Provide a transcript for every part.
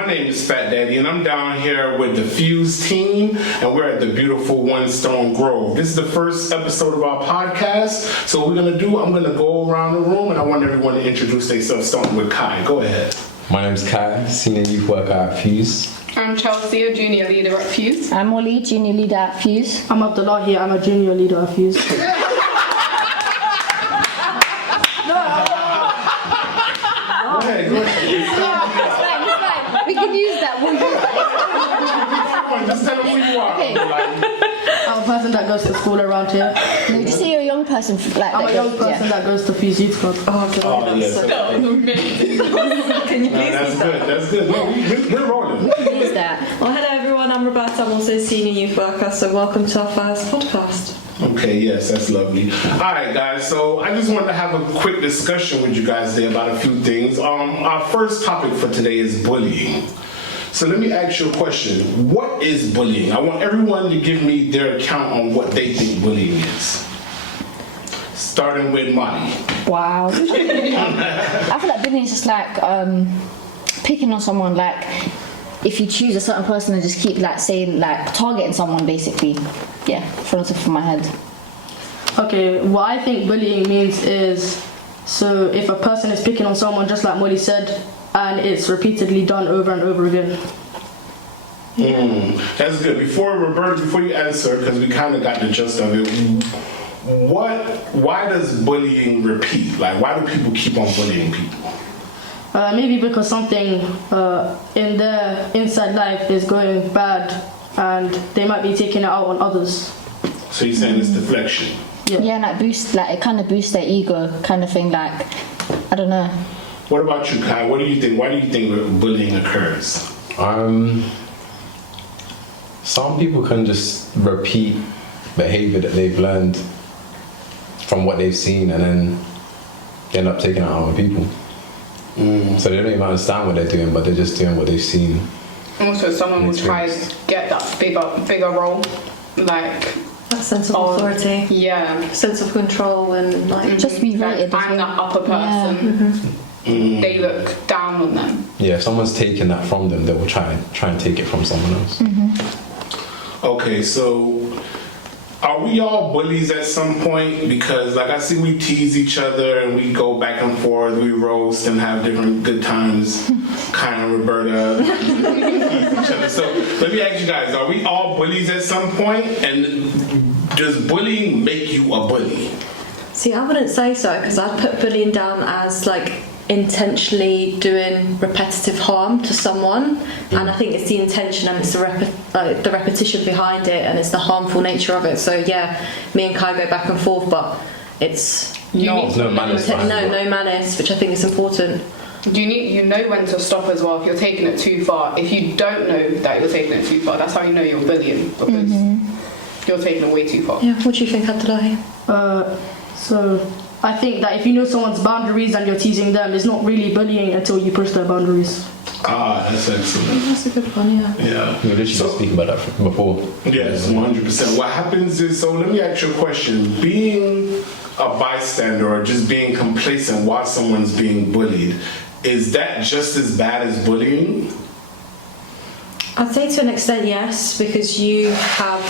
my name is Fat Daddy, and I'm down here with the F.U.S.E team, and we're at the beautiful One Stone Grove. This is the first episode of our podcast, so what I'm gonna go around the room, and I want everyone to introduce themselves, starting with Kai. Go ahead. My name's Kai, Senior Youth Worker at F.U.S.E. I'm Chelsea, a Junior Leader at F.U.S.E. I'm Molly, Junior Leader at F.U.S.E. I'm Abdullahi, I'm a Junior Leader at F.U.S.E. Go ahead. It's fine. We can use that one. Just tell them who you are. Okay. I'm a person that goes to school around here. No, just say you're a young person. I'm a young person that goes to F.U.S.E Youth Club. Oh, yes. Can you please That's good. That's good. No, we're rolling. We can use that. Well, hello everyone, I'm Roberta, I'm also a Senior Youth Worker, so welcome to our first podcast. Okay, yes, that's lovely. Alright guys, so I just wanted to have a quick discussion with you guys today about a few things. Our first topic for today is bullying. So let me ask you a question. What is bullying? I want everyone to give me their account on what they think bullying is. Starting with Molly. Wow. I feel like bullying is just like picking on someone. Like if you choose a certain person and just keep like saying like targeting someone basically. Yeah, from the top of my head. Okay, what I think bullying means is, so if a person is picking on someone, just like Molly said, and it's repeatedly done over and over again. That's good. Roberta, before you answer, because we kind of got the gist of it, why does bullying repeat? Like, why do people keep on bullying people? Maybe because something in their inside life is going bad and they might be taking it out on others. So you're saying it's deflection? Yeah, like it kind of boosts their ego kind of thing. Like, I don't know. What about you, Kai? What do you think? Why do you think bullying occurs? Some people can just repeat behavior that they've learned from what they've seen and then end up taking it out on people. So they don't even understand what they're doing, but they're just doing what they've seen. Also, someone will try to get that bigger role, like That sense of authority, yeah, sense of control, and like Just be rated. like, I'm that upper person. They look down on them. Yeah, if someone's taking that from them, they will try and take it from someone else. Okay, so are we all bullies at some point? Because like I see we tease each other and we go back and forth, we roast and have different good times. Kind of Roberta tease each other. So let me ask you guys, are we all bullies at some point? And does bullying make you a bully? See, I wouldn't say so, because I'd put bullying down as like intentionally doing repetitive harm to someone, and I think it's the intention and it's the repetition behind it, and it's the harmful nature of it. So yeah, me and Kai go back and forth, but it's not no malice. no malice, which I think is important. You know when to stop as well if you're taking it too far. If you don't know that you're taking it too far, that's how you know you're bullying, because you're taking it way too far. Yeah, what do you think, Abdullahi? So I think that if you know someone's boundaries and you're teasing them, it's not really bullying until you push their boundaries. That's excellent. That's a good one, yeah. Yeah. We literally speaking about that before. Yes, 100%. What happens is, so let me ask you a question. Being a bystander or just being complacent while someone's being bullied, is that just as bad as bullying? I'd say to an extent yes, because you have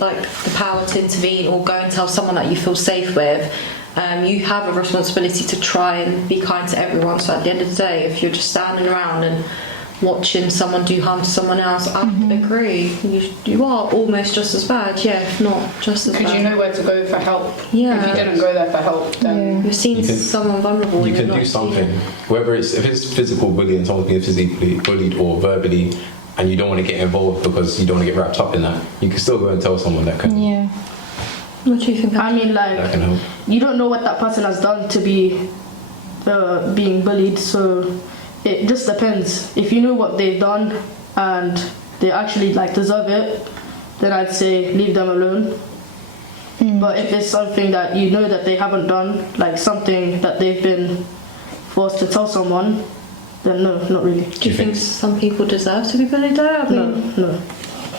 like the power to intervene or go and tell someone that you feel safe with. You have a responsibility to try and be kind to everyone. So at the end of the day, if you're just standing around and watching someone do harm to someone else, I agree. You are almost just as bad, yeah, if not just as bad. Because you know where to go for help. Yeah. If you didn't go there for help, then you've seen someone vulnerable. You can do something, whether if it's physical bullying, someone's being physically bullied or verbally, and you don't want to get involved because you don't want to get wrapped up in that, you can still go and tell someone that can. Yeah. What do you think? I mean, That like, can help. you don't know what that person has done to be being bullied, so it just depends. If you know what they've done and they actually like deserve it, then I'd say leave them alone. But if it's something that you know that they haven't done, like something that they've been forced to tell someone, then no, not really. Do you think some people deserve to be bullied though? I mean, No.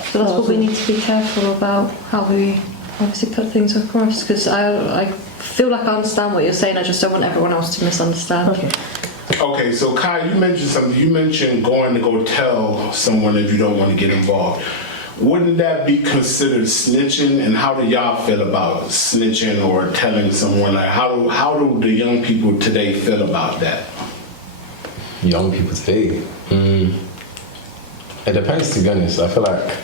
So that's what we need to be careful about, how we obviously put things across, because I feel like I understand what you're saying, I just don't want everyone else to misunderstand. Okay. Okay, so Kai, you mentioned something. You mentioned going to go tell someone if you don't want to get involved. Wouldn't that be considered snitching? And how do y'all feel about snitching or telling someone? Like, how do the young people today feel about that? Young people today. It depends, to be honest. I feel like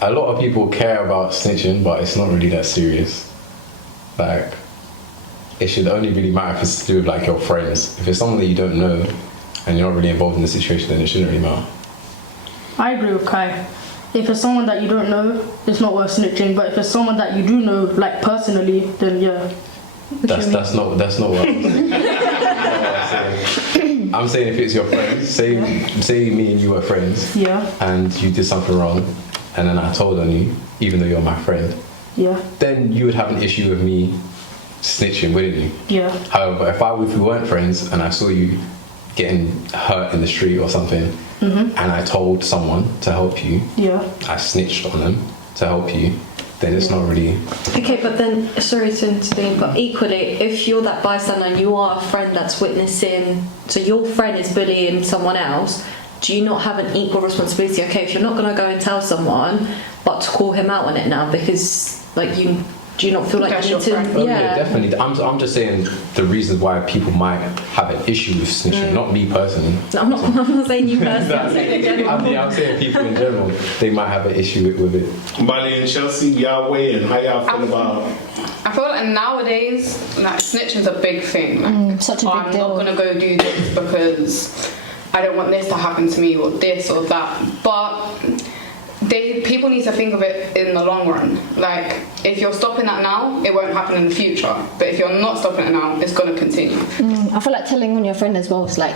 a lot of people care about snitching, but it's not really that serious. Like, it should only really matter if it's to do with like your friends. If it's someone that you don't know and you're not really involved in the situation, then it shouldn't really matter. I agree with Kai. If it's someone that you don't know, it's not worth snitching. But if it's someone that you do know, like personally, then yeah. That's not what I'm saying. I'm saying if it's your friends, say me and you were friends, Yeah. and you did something wrong, and then I told on you, even though you're my friend, Yeah. then you would have an issue with me snitching, wouldn't you? Yeah. However, if we weren't friends and I saw you getting hurt in the street or something, and I told someone to help you, Yeah. I snitched on them to help you, then it's not really. Okay, but then, sorry to intervene, but equally, if you're that bystander and you are a friend that's witnessing, so your friend is bullying someone else, do you not have an equal responsibility? Okay, if you're not going to go and tell someone, but to call him out on it now because, like, do you not feel like That's you need to? your friend. Oh, yeah, definitely. I'm just saying the reasons why people might have an issue with snitching, not me personally. No, I'm not saying you personally. I'm saying in general. I'm saying people in general, they might have an issue with it. Bali and Chelsea, y'all weigh in. How y'all feel about? I feel like nowadays, like snitching's a big thing. Like, such a big I'm deal. not gonna go do this because I don't want this to happen to me or this or that. But people need to think of it in the long run. Like, if you're stopping that now, it won't happen in the future. But if you're not stopping it now, it's gonna continue. I feel like telling on your friend as well is like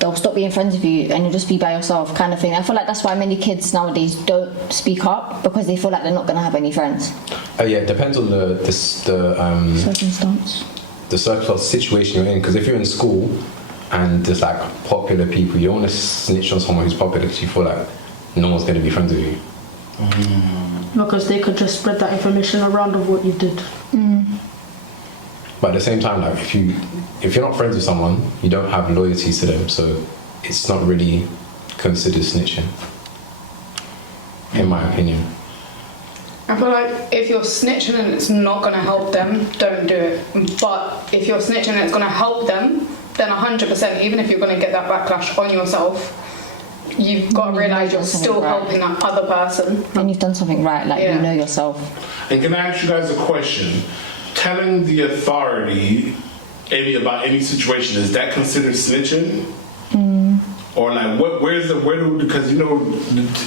they'll stop being friends with you and you'll just be by yourself kind of thing. I feel like that's why many kids nowadays don't speak up because they feel like they're not going to have any friends. Yeah, it depends on the Circumstance. the circumstance situation you're in. Because if you're in school and there's like popular people, you don't want to snitch on someone who's popular because you feel like no one's going to be friends with you. Because they could just spread that information around of what you did. But at the same time, like if you're not friends with someone, you don't have loyalty to them, so it's not really considered snitching, in my opinion. I feel like if you're snitching and it's not going to help them, don't do it. But if you're snitching and it's going to help them, then 100%, even if you're going to get that backlash on yourself, you've got to realise you're still helping that other person. Then you've done something right, like Yeah. you know yourself. And can I ask you guys a question? Telling the authority about any situation, is that considered snitching? Or like, because you know,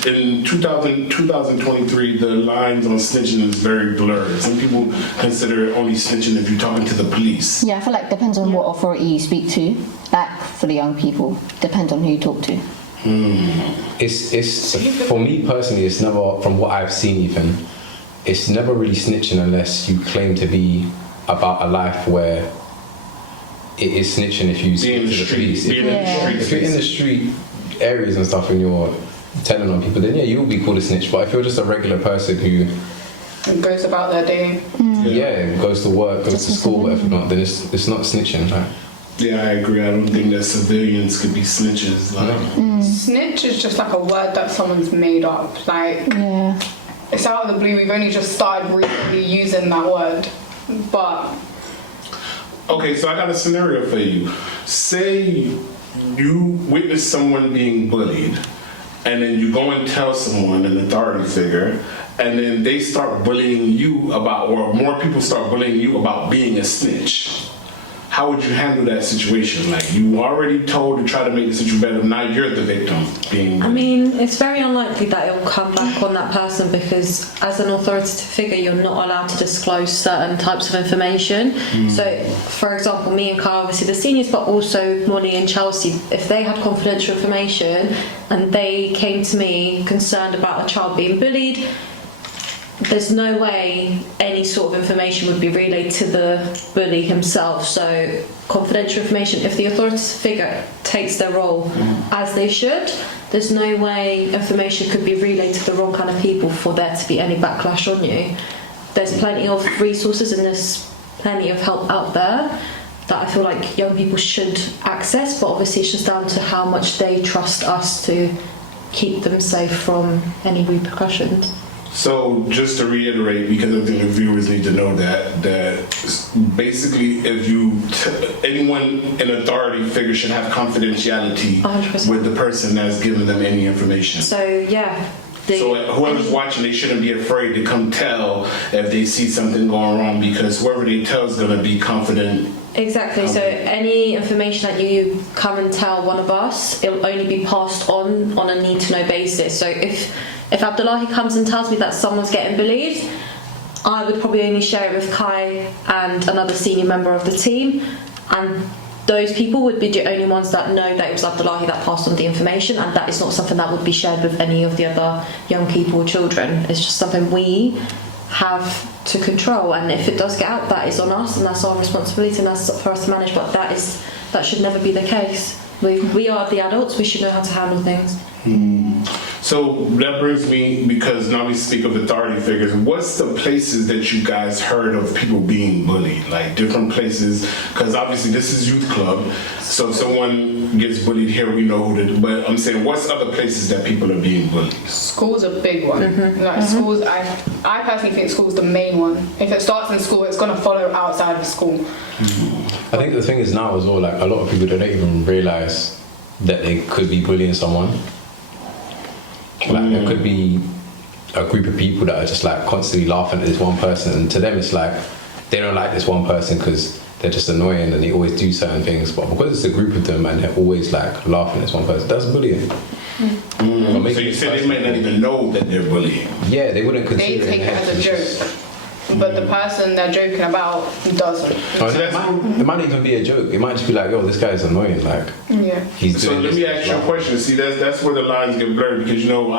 in 2023, the lines on snitching is very blurred. Some people consider it only snitching if you're talking to the police. Yeah, I feel like it depends on what authority you speak to. Like for the young people, depends on who you talk to. It's for me personally, it's never, from what I've seen even, it's never really snitching unless you claim to be about a life where it is snitching if you speak to the police. If you're in the street areas and stuff and you're telling on people, then yeah, you will be called a snitch. But if you're just a regular person who It goes about their day. goes to work, goes to school, whatever not, then it's not snitching. Like, Yeah, I agree. I don't think that civilians could be snitches. Like, Snitch is just like a word that someone's made up. Like, Yeah. it's out of the blue. We've only just started recently using that word. But okay, so I got a scenario for you. Say you witness someone being bullied, and then you go and tell someone, an authority figure, and then they start bullying you about, or more people start bullying you about being a snitch. How would you handle that situation? Like, you already told to try to make the situation better, now you're the victim being I bullied. mean, it's very unlikely that it'll come back on that person because as an authoritative figure, you're not allowed to disclose certain types of information. So, for example, me and Kyle, obviously the seniors, but also Molly and Chelsea, if they had confidential information and they came to me concerned about a child being bullied, there's no way any sort of information would be relayed to the bully himself. So confidential information, if the authoritative figure takes their role as they should, there's no way information could be relayed to the wrong kind of people for there to be any backlash on you. There's plenty of resources and there's plenty of help out there. that I feel like young people should access, but obviously it's just down to how much they trust us to keep them safe from any repercussions. So just to reiterate, because I think the viewers need to know that basically, if anyone in authority figure should have confidentiality 100%. with the person that's giving them any information. So yeah. So whoever's watching, they shouldn't be afraid to come tell if they see something going wrong, because whoever they tell is going to be confident. Exactly. So any information that you come and tell one of us, it'll only be passed on a need to know basis. So if Abdullahi comes and tells me that someone's getting bullied, I would probably only share it with Kai and another senior member of the team, and those people would be the only ones that know that it was Abdullahi that passed on the information, and that is not something that would be shared with any of the other young people or children. It's just something we have to control, and if it does get out, that is on us, and that's our responsibility, and that's for us to manage. But that should never be the case. We are the adults, we should know how to handle things. So that brings me, because now we speak of authority figures, what's the places that you guys heard of people being bullied? Like different places, because obviously this is youth club, so if someone gets bullied here, we know who to, but I'm saying, what's other places that people are being bullied? School's a big one. Like schools, I personally think school's the main one. If it starts in school, it's gonna follow outside of school. I think the thing is now as well, like a lot of people, they don't even realise that they could be bullying someone. Like there could be a group of people that are just like constantly laughing at this one person, and to them it's like they don't like this one person because they're just annoying and they always do certain things, but because it's a group of them and they're always like laughing at this one person, that's bullying. So you said they might not even know that they're bullying. Yeah, they wouldn't They consider take it as a joke, but the person they're joking about doesn't. It might not even be a joke. It might just be like, "Oh, this guy is annoying." Like, Yeah. he's So doing let this, me ask you a question. See, that's where the lines get blurred, because you know,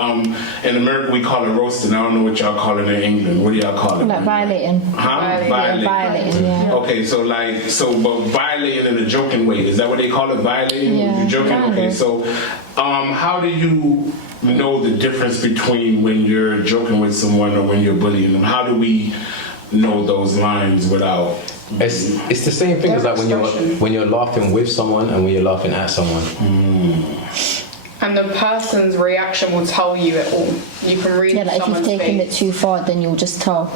in America we call it roasting. I don't know what y'all call it in England. What do y'all call it? Like violating. Huh? Violating, yeah. Okay, but violating in a joking way. Is that what they call it? Violating? Yeah, You're joking? kind Okay, of. so how do you know the difference between when you're joking with someone or when you're bullying them? How do we know those lines without... It's the same thing as like when you're laughing with someone and when you're laughing at someone. And the person's reaction will tell you it all. You can read Yeah, like if you've someone's taken it face. too far, then you'll just tell.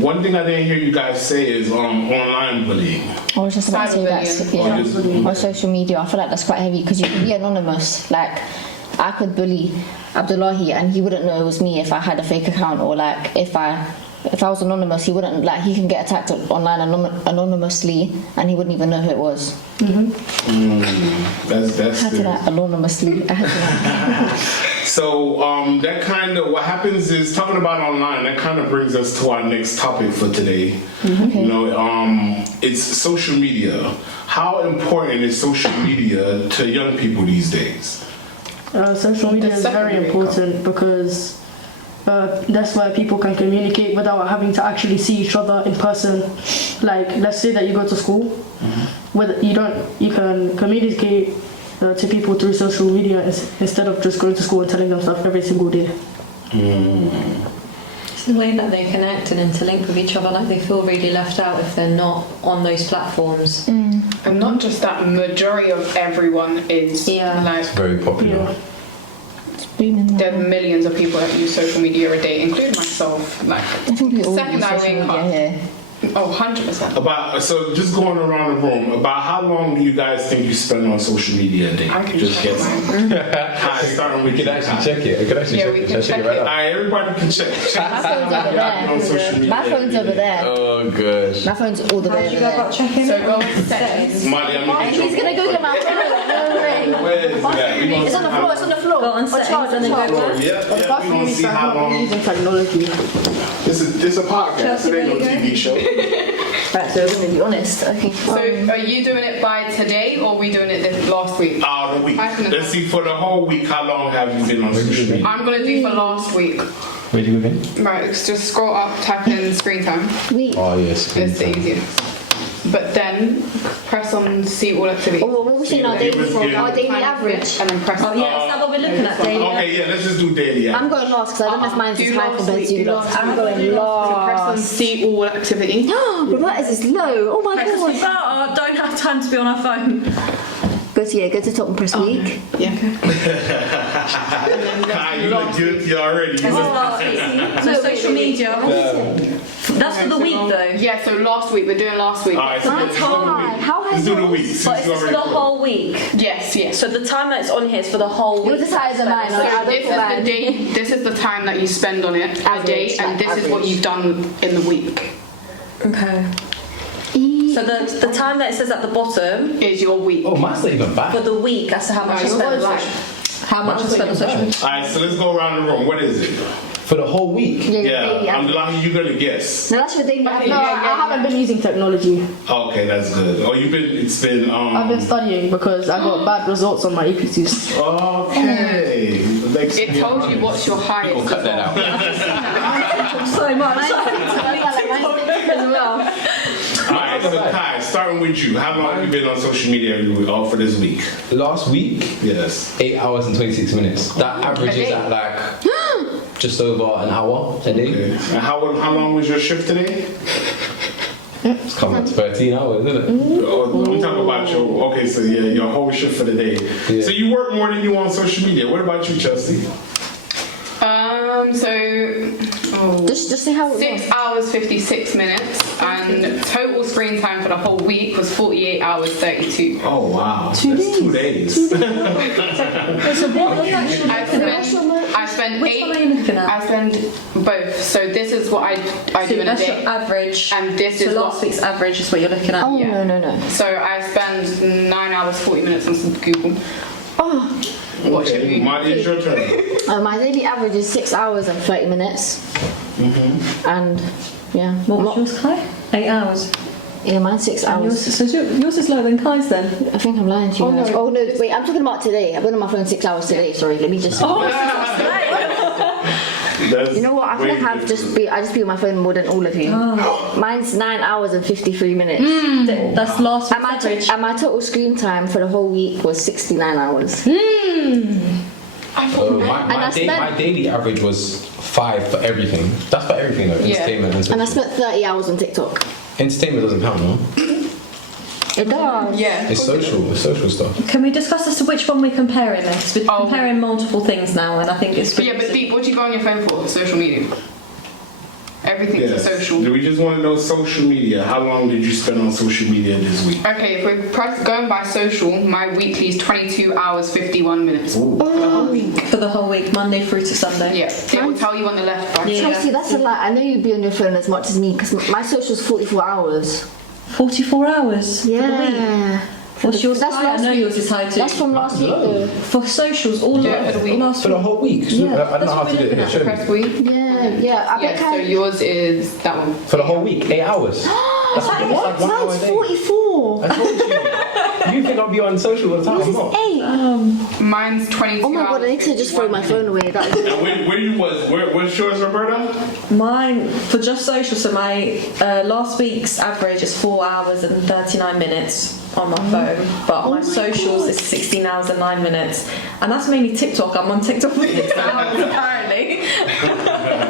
One thing I didn't hear you guys say is online bullying. I was just about to say that. Cyberbullying. Yeah. Or social media. I feel like that's quite heavy because you can be anonymous. Like, I could bully Abdullahi and he wouldn't know it was me if I had a fake account, or like if I was anonymous, he wouldn't, like, he can get attacked online anonymously and he wouldn't even know who it was. That's I had to that anonymously. I had to that. So that kind of, what happens is, talking about online, that kind of brings us to our next topic for today. Okay. You know, it's social media. How important is social media to young people these days? Social media is very important because that's where people can communicate without having to actually see each other in person. Like, let's say that you go to school, you can communicate to people through social media instead of just going to school and telling them stuff every single day. It's the way that they connect and interlink with each other. Like, they feel really left out if they're not on those platforms. And not just that, majority of everyone is like, It's very popular. Yeah. It's booming now. there are millions of people that use social media a day, including myself. Like, I think we all second use I social wake media up. here. Oh, 100%. So just going around the room, about how long do you guys think you spend on social media a day? I can Just check guessing. mine. Hi, starting with We could you. actually check it. I could actually Yeah, check we it. can Shall I check right it. now? Alright, everybody can check. My phone's over On social there. media My phone's over there. Oh gosh. My phone's all the How way do you over go about there. checking So it? go on settings. Molly, I'm gonna And get he's you gonna go get my phone. No way. Where is that? We gonna It's on the floor. It's on the floor. Go on Or settings charge, and then charge. go Yeah, But we that's gonna really see how long. using technology. This is a podcast. It ain't no TV show. Right, so we're gonna be honest. Okay. So are you doing it by today, or are we doing it this last week? The week. Let's see, for the whole week, how long have you been on social media? I'm gonna do for last week. Where do you go again? Right, just scroll up, type in screen time. Wait. Oh yes. It's the easiest. but then press on see all activity. Oh, what was saying our It daily was from good. our daily average? And then press Oh yeah, is that what we're looking at, daily? Okay, yeah, let's just do daily. I'm going last because I don't know if mine's Do is high last compared week, to you do lot. last I'm week. going So press on last. see all activity. Roberta's is low. Oh my Because we god. don't have time to be on our phone. Go to top and press week. Yeah. Kai, you look guilty already. So social media. That's for the week though. Yeah, so last week, we're doing last week. Alright, so let's do the High. week. How high Let's do the is week. yours? since But it's you for already the put it. whole week. Yes, yes. So the time that's on here is for the whole week. Yours is higher than mine. So I don't this feel is bad. the day. This is the time that you spend on it a Average, day, and like this is what average. you've done in the week. Okay. So the time that it says at the bottom Is your week. Oh, mine's not even for bad. the week as to how much I yours spent on is like- social. How much I spent on social media. Alright, so let's go around the room. What is it? For the whole week. Yeah, your daily Yeah, I'm average. lucky you're gonna guess. No, that's your daily average. No, I haven't been using technology. Okay, that's good. Oh, it's been I've been studying because I got bad results on my APCs. Okay. It tells you what's your highest. We'll cut that out. So much. Alright, so Kai, starting with you. How long have you been on social media for this week? Last week, Yes. 8 hours and 26 minutes. That averages at like just over an hour a day. Okay. And how long was your shift today? It's coming to 13 hours, isn't it? Oh, I'm talking about your whole shift for the day. Yeah. So you work more than you on social media. What about you, Chelsea? Just say how it 6 was. hours 56 minutes, and total screen time for the whole week was 48 hours 32. Oh wow, that's 2 days. So what are you actually I looking at? spend Which one are you looking at? I spend both. So this is what I So do in a that's day. your average. And this so is last what- week's average is what you're looking at. Oh, Yeah. no. So I spend 9 hours 40 minutes on some Google. Oh, Watching Okay, movies. Marty, it's your turn. my daily average is 6 hours and 30 minutes. And yeah, What was yours, Kai? 8 hours. yeah, mine's 6 hours. Yours is lower than Kai's then. I think I'm lying to you guys. Oh no, wait, I'm talking about today. I've been on my phone 6 hours today. Sorry, let me just. You know what? I feel like I just be on my phone more than all of you. Mine's 9 hours and 53 minutes. That's last And week's my, average. and my total screen time for the whole week was 69 hours. My daily average was 5 for everything. That's for everything though. Yeah. Entertainment and And I social. spent 30 hours on TikTok. Entertainment doesn't count, no? It does. Yeah. It's social. It's social stuff. Can we discuss as to which one we're comparing then? Because we're Oh. comparing multiple things now, and I think it's. But yeah, but Deep, what do you go on your phone for? Social media. Everything's Yes. social. Do we just want to know social media? How long did you spend on social media this week? Okay, if we're going by social, my weekly is 22 hours 51 minutes. For the whole week. For the whole week, Monday through to Sunday. Yeah, it will tell you on the left. Right? Yeah. Chelsea, that's a lie. I know you'd be on your phone as much as me because my social's 44 hours. 44 hours for the week. Yeah. What's yours? That's high? I last know week. yours is high too. That's from last week though. For socials, all Yeah, of for the week. last For the week. whole week. Yeah, I don't that's know how what to do we're it. Here, looking show Press me. week. Yeah. I bet Yeah, so Kai. yours is that one. For the whole week, 8 hours. That's like 1 hour a Mine's day. 44. I told you. You think I'll be on social all the time? Yours I'm is not. 8. Mine's 22 Oh my god, I need to just throw my phone away. That is And where's yours, Roberta? Mine for just social. So my last week's average is 4 hours and 39 minutes on my phone, but Oh my my socials God. is 16 hours and 9 minutes, and that's mainly TikTok. I'm on TikTok for 6 hours apparently.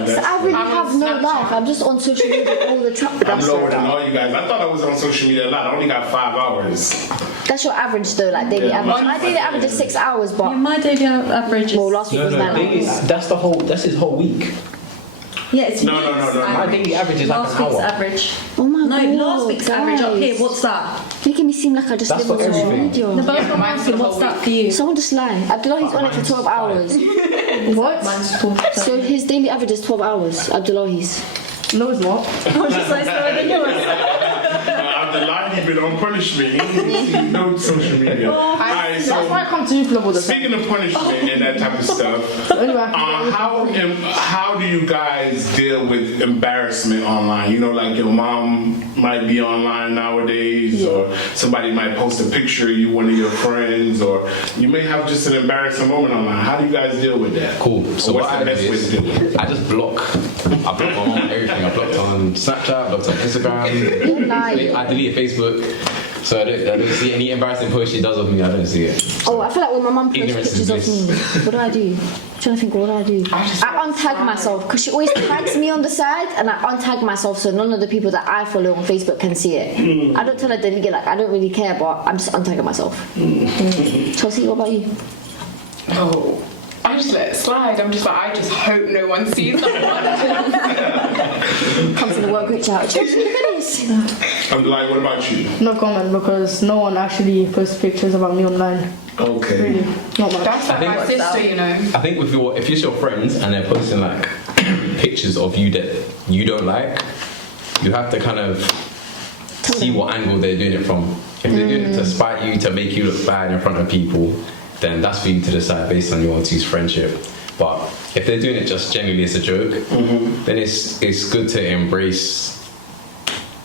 So I really I'm have on no Snapchat. life. I'm just on social media all the time. I'm lower than all you guys. I thought I was on social media a lot. I only got 5 hours. That's your average though, like daily Yeah, average. my- My daily average is 6 hours, but Yeah, my daily average is well, last week was 9 daily, hours. that's his whole week. yeah, it's No. My daily average is like last an week's hour. average. Oh my No, god. last week's average up here. guys. What's that? Making me seem like I just That's live on for social everything. media. No, but that's what I'm mine's asking. the What's whole that for you? Someone just lie. Abdullahi's on it for 12 hours. What? Mine's 4. So his daily average is 12 hours. Abdullahi's. No, it's not. I was just like slower than yours. The line you've been on punishment. You no social media. Alright, right, so That's why I come to you club all the time. speaking of punishment and that type of stuff, Anyway, how do you guys deal with embarrassment online? You know, like your mom might be online nowadays, or somebody might post a picture of you, one of your friends, or you may have just an embarrassing moment online. How do you guys deal with that? Cool. So what's what the I best do way to deal with is it? I just block. I block my mom on everything. I blocked on Snapchat, blocked on Instagram. You're lying. I delete Facebook. So I don't see any embarrassing post she does of me. I don't see it. Oh, I feel like when my mum posts Ignorance is pictures of me, what do I do? I'm trying to think, what do I do? I untag myself because she always tags me on the side, and I untag myself so none of the people that I follow on Facebook can see it. I don't tell her to delete it, like I don't really care, but I'm just untagging myself. Chelsea, what about you? Oh, I just let it slide. I'm just like, I just hope no one sees that. Come to the work group chat. Chelsea, look at this. I'm like, what about you? No comment because no one actually posts pictures about me online. Okay. Really, not much. That's like my sister, you know. I think if it's your friends and they're posting like pictures of you that you don't like, you have to kind of see what angle they're doing it from. If they're doing it to spite you, to make you look bad in front of people, then that's for you to decide based on your two's friendship. But if they're doing it just genuinely as a joke, then it's good to embrace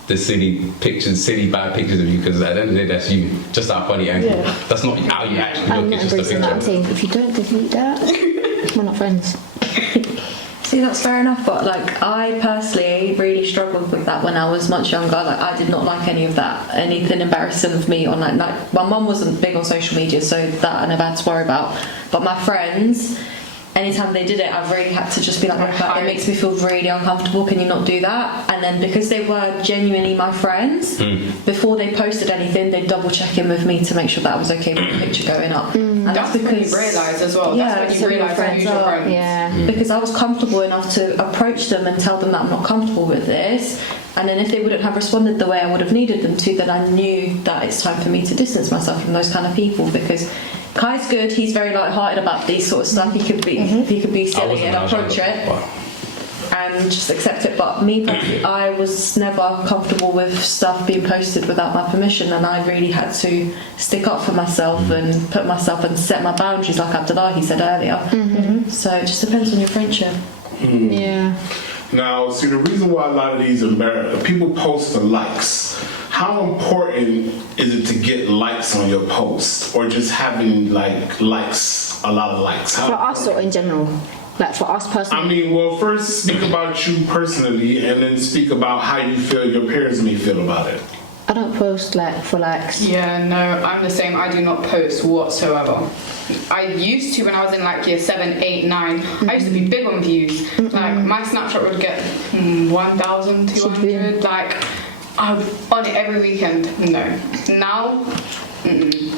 the silly bad pictures of you, because at the end of the day, that's you, just that funny angle. Yeah. That's not how you actually I'm look, not it's just a embracing that. I'm picture. saying, if you don't delete that, we're not friends. See, that's fair enough, but like I personally really struggled with that when I was much younger. Like I did not like any of that, anything embarrassing of me online. Like my mum wasn't big on social media, so that I never had to worry about. But my friends, anytime they did it, I really had to just be like, it makes me feel really uncomfortable, can you not do that? And then because they were genuinely my friends, before they posted anything, they'd double check in with me to make sure that I was okay with the picture going up. And That's when you realise as well. Yeah, That's so when you your realise friends who's your are- friends. Yeah. because I was comfortable enough to approach them and tell them that I'm not comfortable with this, and then if they wouldn't have responded the way I would have needed them to, then I knew that it's time for me to distance myself from those kind of people. Because Kai's good, he's very light-hearted about these sort of stuff. He could be I silly wasn't and when I was approach younger, it but- and just accept it. But me personally, I was never comfortable with stuff being posted without my permission, and I really had to stick up for myself and put myself and set my boundaries, like Abdullahi said earlier. So it just depends on your friendship. Yeah. Now, see, the reason why a lot of these people post for likes. How important is it to get likes on your post, or just having like likes, a lot of likes? How For us or in general? Like for us personally? I mean, well, first speak about you personally, and then speak about how you feel your parents may feel about it. I don't post like for likes. Yeah, no, I'm the same. I do not post whatsoever. I used to when I was in like year 7, 8, 9. I used to be big on views. Like my Snapchat would get 1,200. Like I'm on it every weekend. No, now.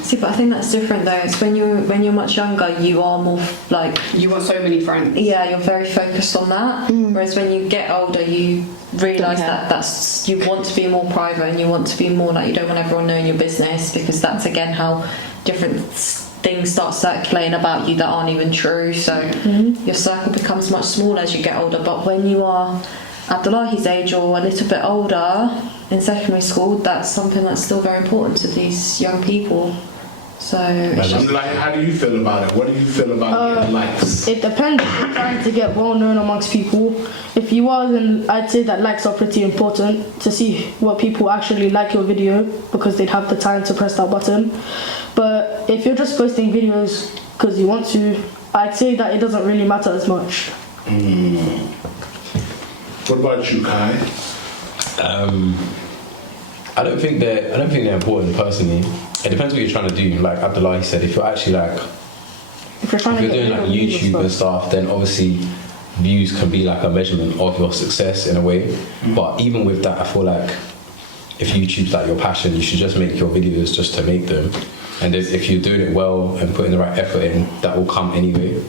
See, but I think that's different though. It's when you're much younger, you are more like, You want so many friends. yeah, you're very focused on that. Whereas when you get older, you realise that that's, you want to be more private, and you want to be more like, you don't want everyone knowing your business, because that's again how different things start circulating about you that aren't even true. So your circle becomes much smaller as you get older. But when you are Abdullahi's age or a little bit older in secondary school, that's something that's still very important to these young people. So it's just, Like, how do you feel about it? What do you feel about getting likes? It depends if you're trying to get well known amongst people. If you are, then I'd say that likes are pretty important to see what people actually like your video, because they'd have the time to press that button. But if you're just posting videos because you want to, I'd say that it doesn't really matter as much. What about you, Kai? I don't think they're important personally. It depends what you're trying to do. Like Abdullahi said, if you're actually like, If you're trying if to you're get doing like views and YouTube and stuff, then obviously views can be like a measurement of your success in a way. But even with that, I feel like if YouTube's like your passion, you should just make your videos just to make them. And if you're doing it well and putting the right effort in, that will come anyway.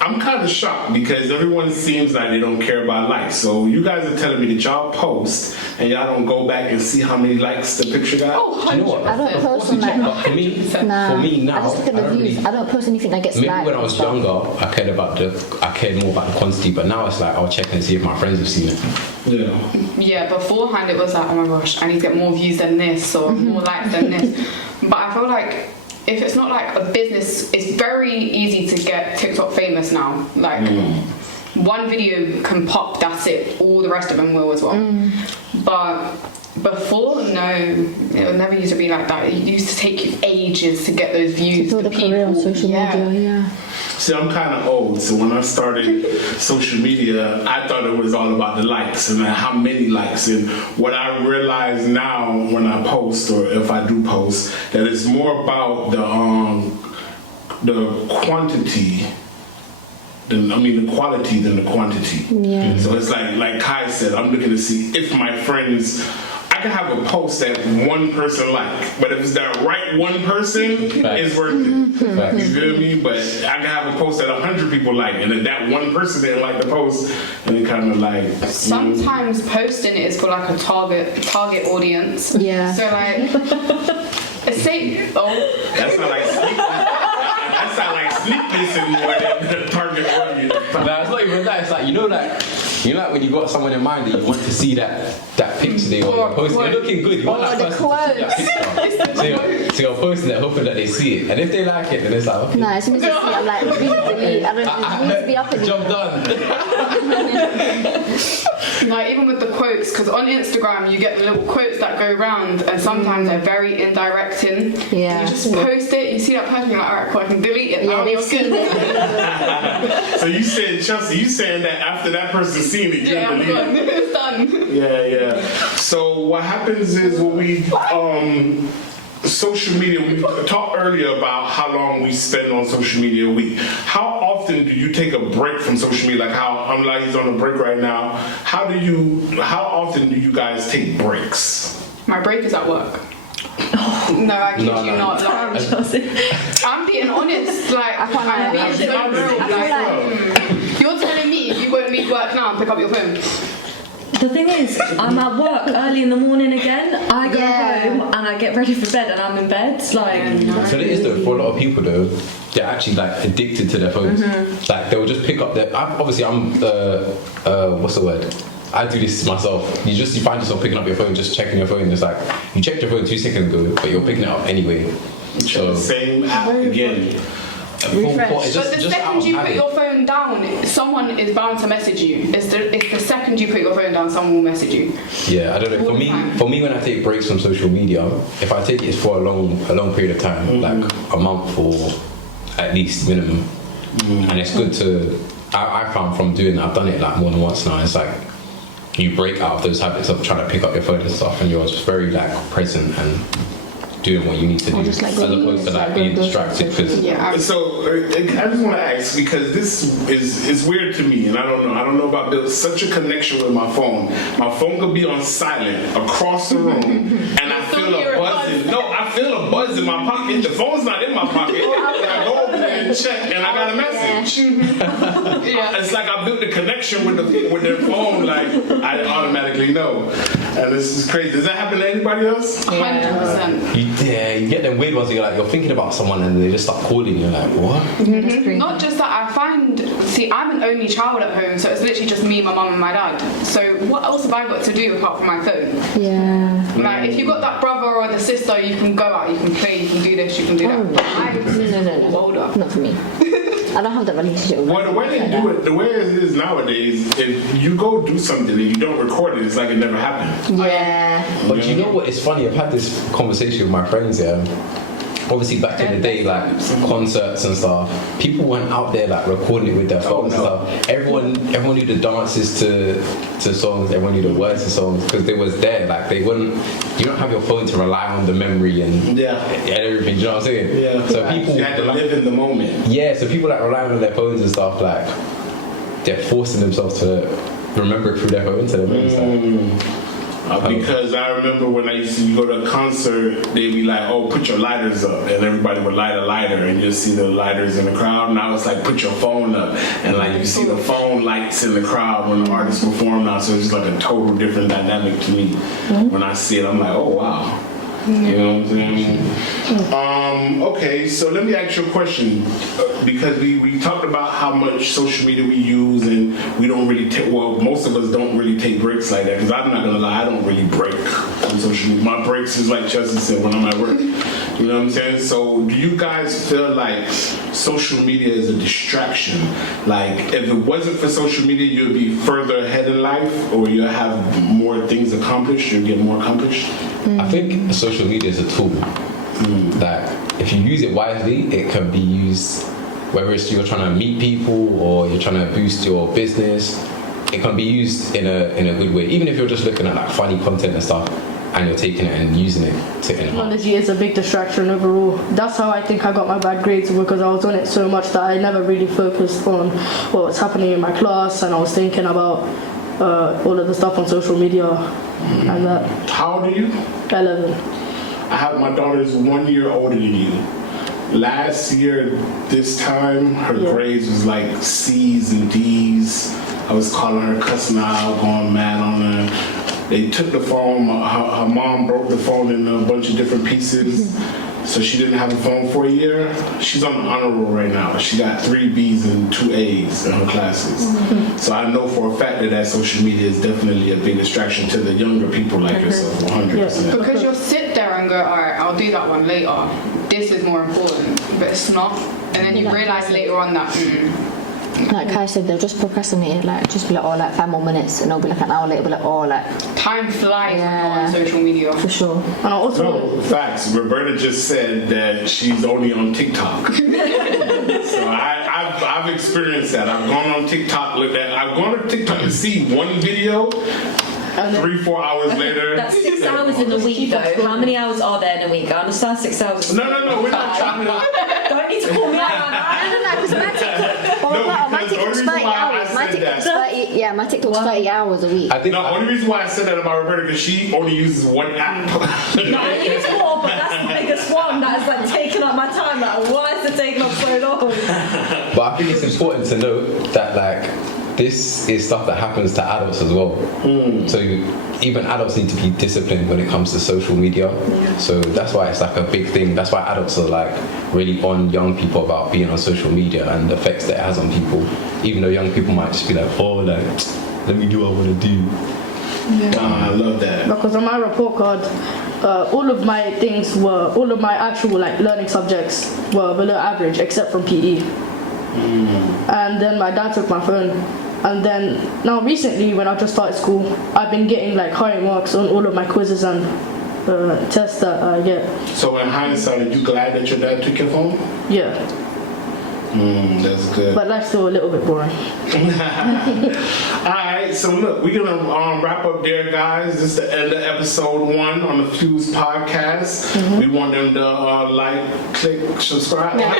I'm kind of shocked because everyone seems like they don't care about likes. So you guys are telling me that y'all post and y'all don't go back and see how many likes the picture got? Oh, Do you know what? 100%. I don't post on like. But for me, Nah. for me now, I just look at I the don't views. really- I don't post anything that gets Maybe liked. when I was younger, I cared more about the quantity, but now it's like I'll check and see if my friends have seen it. Yeah. Yeah, beforehand it was like, oh my gosh, I need to get more views than this or more likes than this. But I feel like if it's not like a business, it's very easy to get TikTok famous now. Like one video can pop, that's it. All the rest of them will as well. But before, no, it would never used to be like that. It used to take you ages to get those views. To build a career on social media, yeah. See, I'm kind of old, so when I started social media, I thought it was all about the likes and how many likes. And what I realize now when I post, or if I do post, that it's more about the quantity. The quality than the quantity. Yeah. So it's like Kai said, I'm looking to see if my friends, I can have a post that one person like, but if it's that right one person, it's worth it. You feel me? But I can have a post that 100 people like, and if that one person didn't like the post, and it kind of like. Sometimes posting is for like a target audience. Yeah. So like, That's not like sleep. That sound like sleepless and more than the target audience. Nah, it's not even that. It's like you know, like when you got someone in mind that you want to see that picture they are posting. You're looking good. You want that person to see that picture. So you're posting it, hoping that they see it, and if they like it, then it's like okay. No, as soon as you see it, I'm like, delete. I don't need to be up in Job done. like even with the quotes, because on Instagram you get the little quotes that go around, and sometimes they're very indirecting. Yeah. You just post it, you see that person, you're like, alright, cool, I can delete it. Yeah, now they've you're seen good. it. So you said, Chelsea, you saying that after that person's seen it, you're Yeah, I'm deleting it. done. It's done. Yeah. So what happens is when we social media, we talked earlier about how long we spend on social media a week. How often do you take a break from social media? Like how I'm like he's on a break right now. How often do you guys take breaks? My break is at work. No, I kid you not. Like, I'm being honest. Like, I'm being so real. Like, you're telling me you won't leave work now and pick up your phone? The thing is, I'm at work early in the morning again. I go home and I get ready for bed and I'm in bed. Like, So it is though, for a lot of people though, they're actually like addicted to their phones. Like they'll just pick up their. I'm what's the word? I do this myself. You find yourself picking up your phone, just checking your phone. It's like you checked your phone 2 seconds ago, but you're picking it up anyway. So Same app again. But the second you put your phone down, someone is bound to message you. It's the second you put your phone down, someone will message you. Yeah, I don't know. For me, when I take breaks from social media, if I take it for a long period of time, like a month or at least minimum, and it's good to. I found from doing that, I've done it like more than once now. It's like you break out of those habits of trying to pick up your phone and stuff, and you're just very like present and doing what you need to do, just like as opposed to like being distracted. Because So I just want to ask, because this is weird to me, and I don't know about building such a connection with my phone. My phone could be on silent across the room, and I feel a buzzing. No, I feel a buzz in my pocket. The phone's not in my pocket. And I go over there and check, and I got a message. It's like I built a connection with their phone. Like I automatically know, and this is crazy. Does that happen to anybody else? 100%. you get them weird ones where you're thinking about someone and they just start calling you, like, what? Not just that, I'm an only child at home, so it's literally just me, my mum and my dad. So what else have I got to do apart from my phone? Yeah. Like, if you've got that brother or the sister, you can go out, you can play, you can do this, you can do that. No. Older. Not for me. I don't have that relationship with Well, the way they do it, the way it is nowadays, if you go do something and you don't record it, it's like it never happened. Yeah. But you know what? It's funny. I've had this conversation with my friends. Yeah. Obviously, back in the day, like concerts and stuff, people went out there like recording it with their phones and stuff. Everyone knew the dances to songs. Everyone knew the words to songs because they was there. Like they wouldn't. You don't have your phone to rely on the memory and everything. You know what I'm saying? Yeah. So people you had to live in the moment. Yeah. So people like relying on their phones and stuff, like they're forcing themselves to remember it through their phones. Because I remember when I used to go to a concert, they'd be like, oh, put your lighters up. And everybody would light a lighter and you'll see the lighters in the crowd. Now it's like, put your phone up. And like you see the phone lights in the crowd when the artists perform now. So it's just like a total different dynamic to me. When I see it, I'm like, oh, wow. You know what I'm saying? Okay, so let me ask you a question. Because we talked about how much social media we use and we don't really take, well, most of us don't really take breaks like that. Because I'm not going to lie, I don't really break on social media. My breaks is like Chelsea said when I'm at work. You know what I'm saying? So do you guys feel like social media is a distraction? Like if it wasn't for social media, you'd be further ahead in life, or you'll have more things accomplished, you'll get more accomplished? I think social media is a tool. That if you use it wisely, it can be used, whether it's you're trying to meet people or you're trying to boost your business, it can be used in a good way. Even if you're just looking at like funny content and stuff, and you're taking it and using it to enhance. Technology is a big distraction overall. That's how I think I got my bad grades, because I was on it so much that I never really focused on what was happening in my class, and I was thinking about all of the stuff on social media and that. How old are you? 11. I have my daughter's 1 year older than you. Last year, this time, her grades was like C's and D's. I was calling her, cussing her out, going mad on her. They took the phone, her mom broke the phone in a bunch of different pieces, so she didn't have a phone for a year. She's on the honor roll right now. She got 3 B's and 2 A's in her classes. So I know for a fact that social media is definitely a big distraction to the younger people like yourself, 100%. Because you'll sit there and go, alright, I'll do that one later. This is more important, but it's not. And then you realise later on that, Like Kai said, they'll just procrastinate it, like just be like, oh, like 5 more minutes, and it'll be like an hour later, be like, oh, like time flies when you're on social media. for sure. And I also No, facts. Roberta just said that she's only on TikTok. So I've experienced that. I've gone on TikTok, I've gone to TikTok to see one video, 3-4 hours later. That's 6 hours in a week, though. How many hours are there in a week? I understand 6 hours. No, we're not trying to. Don't need to call me out like that. My TikTok's 30 hours. My TikTok's 30 hours a week. I think The only reason why I said that about Roberta because she only uses one app. No, I use more, but that's the biggest one that's like taking up my time. Like, why is it taking up so long? But I think it's important to note that like this is stuff that happens to adults as well. So even adults need to be disciplined when it comes to social media. So that's why it's like a big thing. That's why adults are like really on young people about being on social media and the effects that it has on people. Even though young people might just be like, oh, like let me do what I want to do. I love that. because on my report card, all of my actual like learning subjects were below average except from PE. And then my dad took my phone, and then now recently when I just started school, I've been getting like high marks on all of my quizzes and tests that I get. So in hindsight, are you glad that your dad took your phone? Yeah, That's good. but life's still a little bit boring. Alright, so look, we're gonna wrap up there, guys. This is the end of episode 1 on the F.U.S.E podcast. We want them to like, click, subscribe. Like,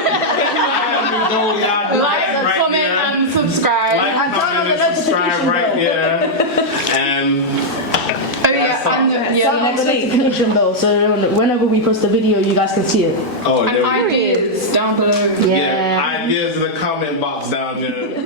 comment, and subscribe. Like, And turn on the comment, and subscribe notification right bell. there. And Turn on the notification bell so whenever we post a video, you guys can see it. oh, and there we go. ideas down below. Yeah, ideas in the comment box down there.